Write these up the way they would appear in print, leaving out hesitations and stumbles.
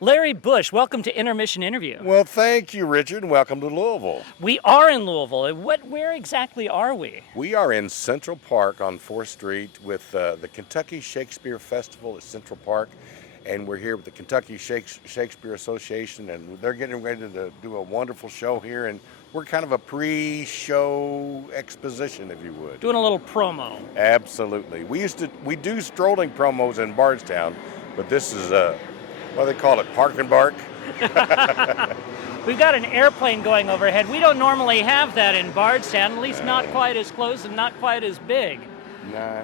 Larry Bush, welcome to Intermission Interview. Well, thank you, Richard, and welcome to Louisville. We are in Louisville. Where exactly are we? We are in Central Park on 4th Street with the Kentucky Shakespeare Festival at Central Park, and we're here with the Kentucky Shakespeare Association, and they're getting ready to do a wonderful show here, and we're kind of a pre-show exposition, if you would. Doing a little promo. Absolutely. We do strolling promos in Bardstown, but this is what do they call it, park and bark? We've got an airplane going overhead. We don't normally have that in Bardstown, at least not quite as close and not quite as big. Nah.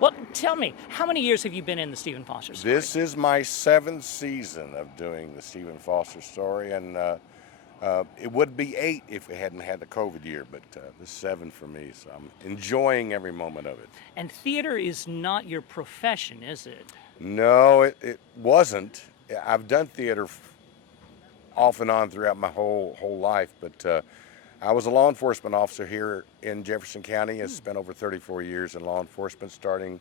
Well, tell me, how many years have you been in the Stephen Foster story? This is my 7th season of doing the Stephen Foster story, and it would be 8 if we hadn't had the COVID year, but this is 7 for me, so I'm enjoying every moment of it. And theater is not your profession, is it? No, it wasn't. I've done theater off and on throughout my whole life, but I was a law enforcement officer here in Jefferson County. I spent over 34 years in law enforcement, starting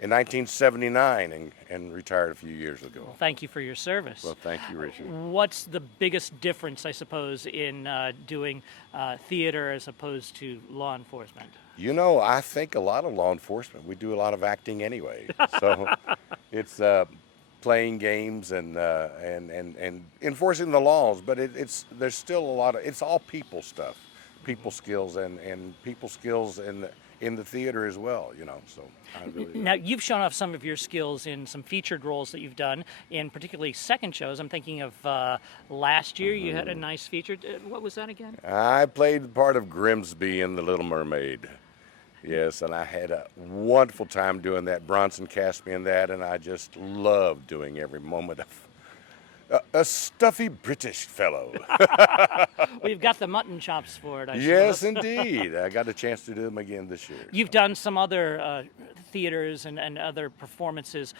in 1979 and retired a few years ago. Well, thank you for your service. Well, thank you, Richard. What's the biggest difference, I suppose, in doing theater as opposed to law enforcement? You know, I think a lot of law enforcement, we do a lot of acting anyway. So it's playing games and enforcing the laws, but there's still a lot of, it's all people stuff, people skills and people skills in the theater as well, you know. So I really now, you've shown off some of your skills in some featured roles that you've done in particularly second shows. I'm thinking of last year you had a nice feature. What was that again? I played the part of Grimsby in The Little Mermaid. Yes, and I had a wonderful time doing that. Bronson cast me in that, and I just loved doing every moment of a stuffy British fellow. We've got the mutton chops for it, I Yes, suppose. indeed. I got a chance to do them again this year. You've done some other theaters and other performances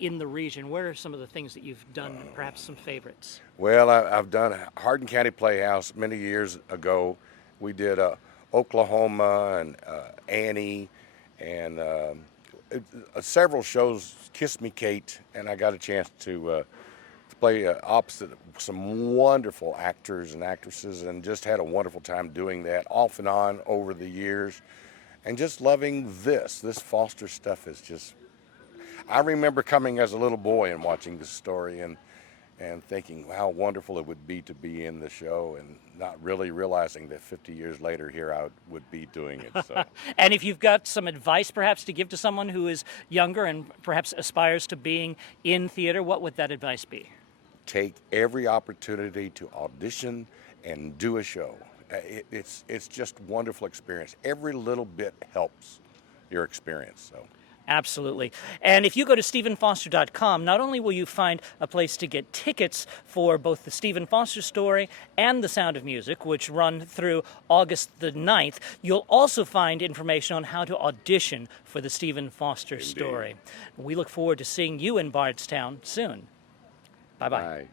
in the region. Where are some of the things that you've done, perhaps some favorites? Well, I've done Hardin County Playhouse many years ago. We did Oklahoma and Annie and several shows, Kiss Me Kate, and I got a chance to play opposite some wonderful actors and actresses, and just had a wonderful time doing that off and on over the years, and just loving this Foster stuff is just, I remember coming as a little boy and watching this story and thinking how wonderful it would be to be in the show, and not really realizing that 50 years later here I would be doing it. So. And if you've got some advice perhaps to give to someone who is younger and perhaps aspires to being in theater, what would that advice be? Take every opportunity to audition and do a show. It's just a wonderful experience. Every little bit helps your experience. So. Absolutely. And if you go to StephenFoster.com, not only will you find a place to get tickets for both the Stephen Foster story and The Sound of Music, which run through August the 9th, you'll also find information on how to audition for the Stephen Foster story. We look forward to seeing you in Bardstown soon. Bye-bye. Bye.